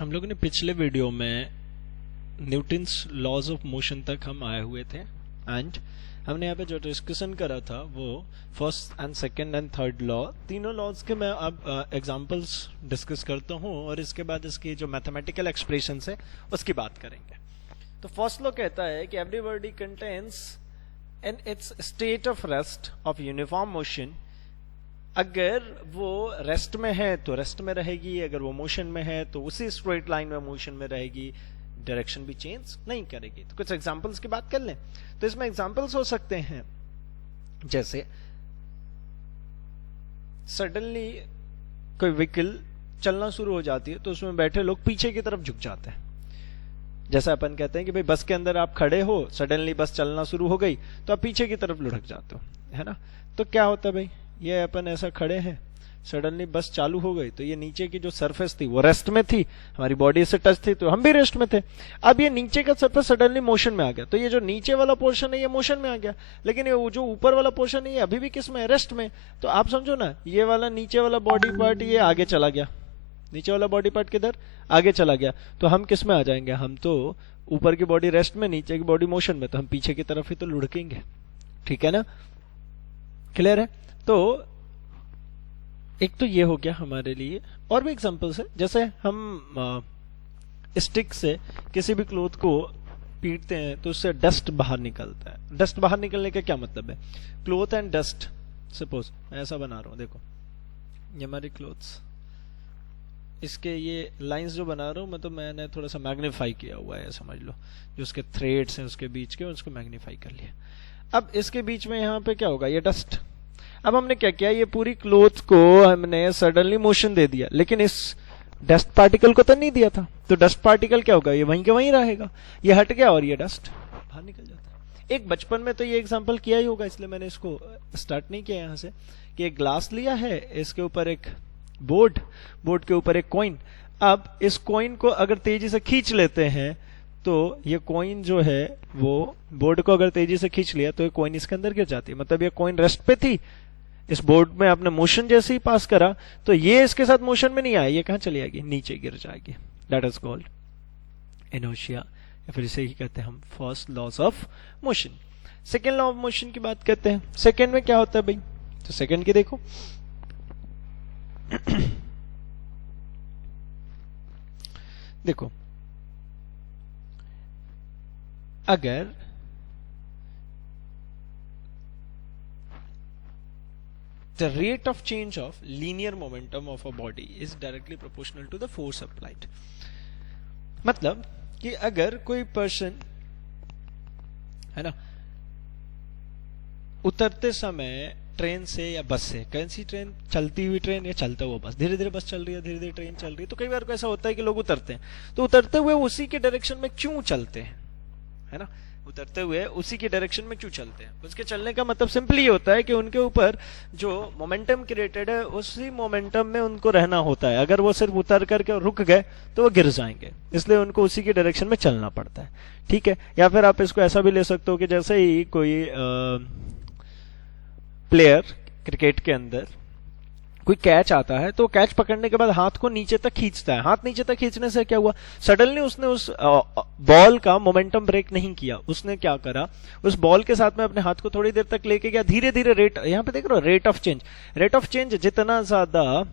हम लोगों ने पिछले वीडियो में न्यूटन्स लॉज ऑफ मोशन तक हम आए हुए थे एंड हमने यहाँ पे जो डिस्कशन करा था वो first and second and third law, तीनों लॉज के मैं अब एग्जांपल्स डिस्कस करता हूँ और इसके बाद इसकी जो मैथमेटिकल एक्सप्रेशन है उसकी बात करेंगे। तो फर्स्ट लॉ कहता है कि every body contains in its state of rest of uniform motion. अगर वो रेस्ट में है तो रेस्ट में रहेगी, अगर वो मोशन में है तो उसी स्ट्रेट लाइन में मोशन में रहेगी, डायरेक्शन भी चेंज नहीं करेगी। तो कुछ एग्जांपल्स की बात कर लें तो इसमें एग्जांपल्स हो सकते हैं जैसे सडनली कोई व्हीकल चलना शुरू हो जाती है तो उसमें बैठे लोग पीछे की तरफ झुक जाते हैं। जैसा अपन कहते हैं कि भाई बस के अंदर आप खड़े हो, सडनली बस चलना शुरू हो गई तो आप पीछे की तरफ लुढ़क जाते हो, है ना। तो क्या होता है भाई, ये अपन ऐसा खड़े हैं, सडनली बस चालू हो गई तो ये नीचे की जो सरफेस थी वो रेस्ट में थी, हमारी बॉडी से टच थी तो हम भी रेस्ट में थे। अब ये नीचे का सरफेस सडनली मोशन में आ गया तो ये जो नीचे वाला पोर्शन है ये मोशन में आ गया, लेकिन ये जो ऊपर वाला पोर्शन है ये अभी भी किस में है, रेस्ट में। तो आप समझो ना, ये वाला नीचे वाला बॉडी पार्ट ये आगे चला गया, नीचे वाला बॉडी पार्ट किधर आगे चला गया, तो हम किस में आ जाएंगे, हम तो ऊपर की बॉडी रेस्ट में, नीचे की बॉडी मोशन में, तो हम पीछे की तरफ ही तो लुढ़केंगे। ठीक है ना, क्लियर है। तो एक तो ये हो गया हमारे लिए, और भी एग्जांपल्स है जैसे हम स्टिक से किसी भी क्लॉथ को पीटते हैं तो उससे डस्ट बाहर निकलता है। डस्ट बाहर निकलने का क्या मतलब है, क्लॉथ एंड डस्ट, सपोज मैं ऐसा बना रहा हूं, देखो ये हमारी क्लॉथ्स, इसके ये लाइंस जो बना रहा हूं मैं, तो मैंने थोड़ा सा मैग्नीफाई किया हुआ है, समझ लो जो उसके थ्रेड्स हैं उसके बीच के, उसको मैग्नीफाई कर लिया। अब इसके बीच में यहाँ पे क्या होगा, ये डस्ट। अब हमने क्या किया, ये पूरी क्लॉथ को हमने सडनली मोशन दे दिया, लेकिन इस डस्ट पार्टिकल को तो नहीं दिया था, तो डस्ट पार्टिकल क्या होगा, ये वहीं के वहीं रहेगा, ये हट गया और ये डस्ट बाहर निकल जाता है। एक बचपन में तो ये एग्जांपल किया ही होगा, इसलिए मैंने इसको स्टार्ट नहीं किया यहाँ से, कि एक ग्लास लिया है, इसके ऊपर एक बोर्ड, बोर्ड के ऊपर एक कॉइन। अब इस कॉइन को अगर तेजी से खींच लेते हैं तो ये कॉइन जो है वो बोर्ड को अगर तेजी से खींच लिया तो ये कॉइन इसके अंदर गिर जाती है, मतलब ये कॉइन रेस्ट पे थी, इस बोर्ड में आपने मोशन जैसे ही पास करा तो ये इसके साथ मोशन में नहीं आया, ये कहां चली जाएगी, नीचे गिर जाएगी। दैट इज कॉल्ड इनर्शिया, या फिर इसे ही कहते हैं हम first laws of motion. Second law of motion की बात करते हैं, सेकेंड में क्या होता है भाई, तो सेकेंड की देखो देखो अगर the rate of change of linear momentum of a body is directly proportional to the force applied। मतलब कि अगर कोई पर्सन है ना उतरते समय ट्रेन से या बस से, कौन सी ट्रेन, चलती हुई ट्रेन या चलता हुआ बस, धीरे धीरे बस चल रही है, धीरे धीरे ट्रेन चल रही है, तो कई बार को ऐसा होता है कि लोग उतरते हैं तो उतरते हुए उसी के डायरेक्शन में क्यों चलते हैं, है ना, उतरते हुए उसी के डायरेक्शन में क्यों चलते हैं। उसके चलने का मतलब सिंपली होता है कि उनके ऊपर जो मोमेंटम क्रिएटेड है उसी मोमेंटम में उनको रहना होता है, अगर वो सिर्फ उतर करके रुक गए तो वो गिर जाएंगे, इसलिए उनको उसी के डायरेक्शन में चलना पड़ता है। ठीक है, या फिर आप इसको ऐसा भी ले सकते हो कि जैसे ही कोई प्लेयर क्रिकेट के अंदर कोई कैच आता है तो कैच पकड़ने के बाद हाथ को नीचे तक खींचता है, हाथ नीचे तक खींचने से क्या हुआ, सडनली उसने उस बॉल का मोमेंटम ब्रेक नहीं किया, उसने क्या करा, उस बॉल के साथ में अपने हाथ को थोड़ी देर तक लेके गया, धीरे धीरे रेट, यहाँ पे देख रहे हो rate of change, rate of change जितना ज्यादा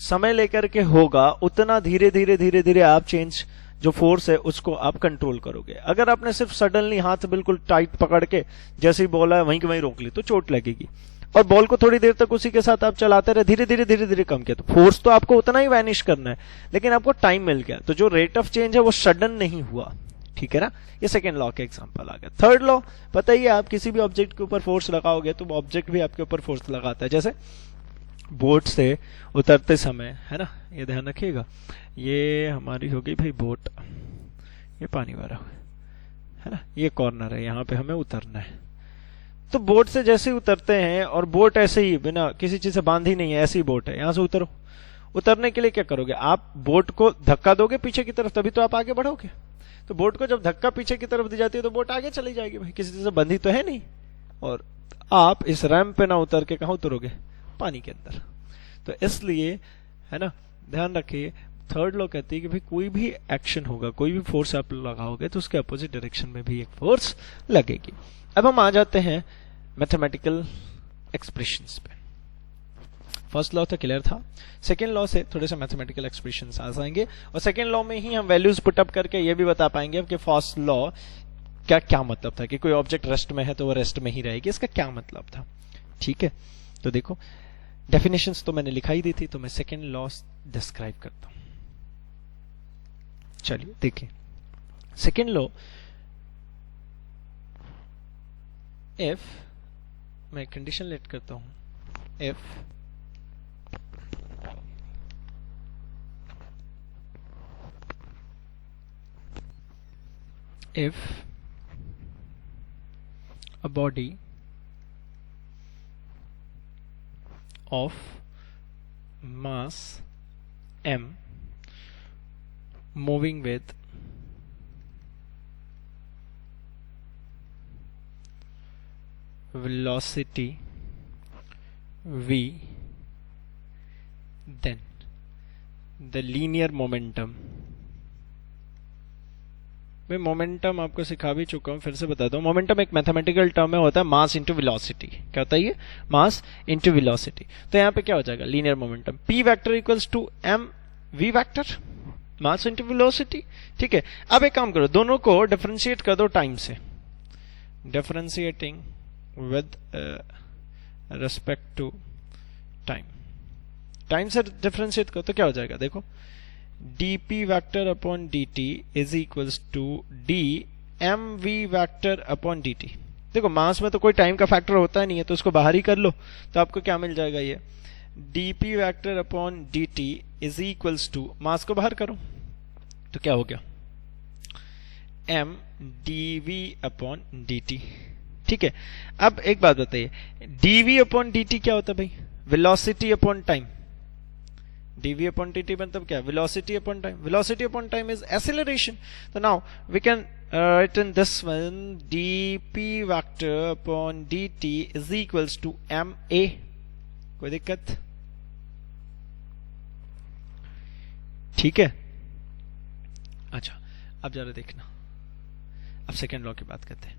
समय लेकर के होगा उतना धीरे धीरे धीरे धीरे आप चेंज जो फोर्स है उसको आप कंट्रोल करोगे। अगर आपने सिर्फ सडनली हाथ बिल्कुल टाइट पकड़ के जैसे ही बॉल है वहीं के वहीं रोक ली तो चोट लगेगी, और बॉल को थोड़ी देर तक उसी के साथ आप चलाते रहे, धीरे धीरे कम किया, तो फोर्स तो आपको उतना ही वैनिश करना है, लेकिन आपको टाइम मिल गया, तो जो रेट ऑफ चेंज है वो सडन नहीं हुआ। ठीक है ना, ये सेकेंड लॉ का एग्जांपल आ गया। थर्ड लॉ पता ही है, आप किसी भी ऑब्जेक्ट के ऊपर फोर्स लगाओगे तो वो ऑब्जेक्ट भी आपके ऊपर फोर्स लगाता है। जैसे बोट से उतरते समय, है ना, ये ध्यान रखिएगा, ये हमारी हो गई भाई बोट, ये पानी वाला है ना, ये कॉर्नर है, यहाँ पे हमें उतरना है, तो बोट से जैसे ही उतरते हैं, और बोट ऐसे ही बिना किसी चीज से बांधी नहीं है, ऐसी बोट है, यहां से उतरो, उतरने के लिए क्या करोगे, आप बोट को धक्का दोगे पीछे की तरफ, तभी तो आप आगे बढ़ोगे। तो बोट को जब धक्का पीछे की तरफ दी जाती है तो बोट आगे चली जाएगी, भाई किसी चीज से बंधी तो है नहीं, और आप इस रैंप पे ना उतर के कहां उतरोगे, पानी के अंदर। तो इसलिए है ना, ध्यान रखिए थर्ड लॉ कहती है कि भाई कोई भी एक्शन होगा, कोई भी फोर्स आप लगाओगे तो उसके अपोजिट डायरेक्शन में भी एक फोर्स लगेगी। अब हम आ जाते हैं मैथमेटिकल एक्सप्रेशंस पे। फर्स्ट लॉ तो क्लियर था, सेकेंड लॉ से थोड़े से मैथमेटिकल एक्सप्रेशंस आ जाएंगे, और सेकेंड लॉ में ही हम वैल्यूज पुट अप करके ये भी बता पाएंगे कि फर्स्ट लॉ क्या क्या मतलब था, कि कोई ऑब्जेक्ट रेस्ट में है तो वो रेस्ट में ही रहेगी, इसका क्या मतलब था। ठीक है, तो देखो डेफिनेशंस तो मैंने लिखाई दी थी, तो मैं सेकेंड लॉ डिस्क्राइब करता हूं। चलिए देखिए, सेकेंड लॉ, इफ मैं कंडीशन लेट करता हूं, if a body of mass m moving with velocity v, then the linear momentum, मैं मोमेंटम आपको सिखा भी चुका हूं, फिर से बताता हूं। मोमेंटम एक मैथमेटिकल टर्म में होता है मास इंटू वेलोसिटी। क्या होता है ये? Mass into velocity. तो यहां पे क्या हो जाएगा? Linear momentum p vector equals to m v vector, mass into velocity. ठीक है, अब एक काम करो, दोनों को डिफरेंशिएट कर दो टाइम से, differentiating with respect to time, time से डिफरेंशिएट करो तो क्या हो जाएगा? देखो, dp vector upon dt is equals to dmv vector upon dt। देखो मास में तो कोई टाइम का फैक्टर होता नहीं है, तो उसको बाहर ही कर लो, तो आपको क्या मिल जाएगा? ये dp vector upon dt is equals to, mass को बाहर करो तो क्या हो गया? m dv upon dt। ठीक है, अब एक बात बताइए, dv अपॉन dt क्या होता है भाई? Velocity upon time. dv upon dt मतलब क्या? velocity upon time. Velocity upon time is acceleration. So now we can write in this one dp vector upon dt is equals to ma. कोई दिक्कत? ठीक है, अच्छा अब जरा देखना, अब सेकेंड लॉ की बात करते हैं।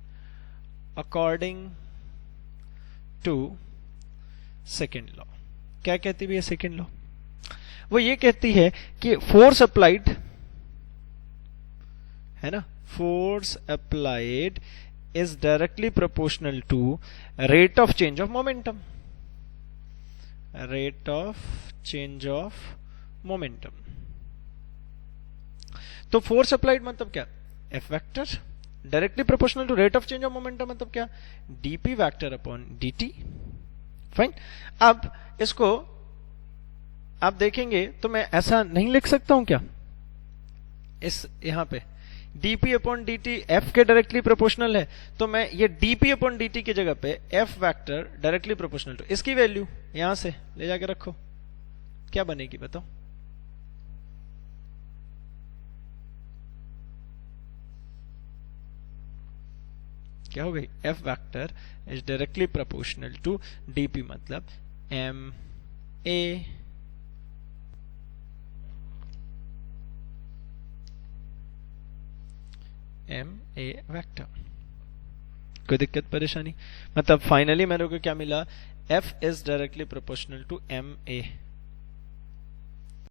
अकॉर्डिंग टू सेकेंड लॉ क्या कहती है सेकेंड लॉ? वो ये कहती है कि फोर्स अप्लाइड है ना, force applied is directly proportional to rate of change of momentum, rate of change of momentum. तो फोर्स अप्लाइड मतलब क्या? F vector directly proportional to rate of change of momentum मतलब क्या? Dp vector upon dt। Fine, अब इसको आप देखेंगे तो मैं ऐसा नहीं लिख सकता हूं क्या? इस यहां पे dp अपॉन dt f के डायरेक्टली प्रोपोर्शनल है, तो मैं ये dp अपॉन dt की जगह पे f vector directly proportional to इसकी वैल्यू यहां से ले जाके रखो, क्या बनेगी बताओ? क्या हो गई? f vector is directly proportional to dp, मतलब m a वेक्टर। कोई दिक्कत परेशानी? मतलब फाइनली मेरे को क्या मिला? f is directly proportional to ma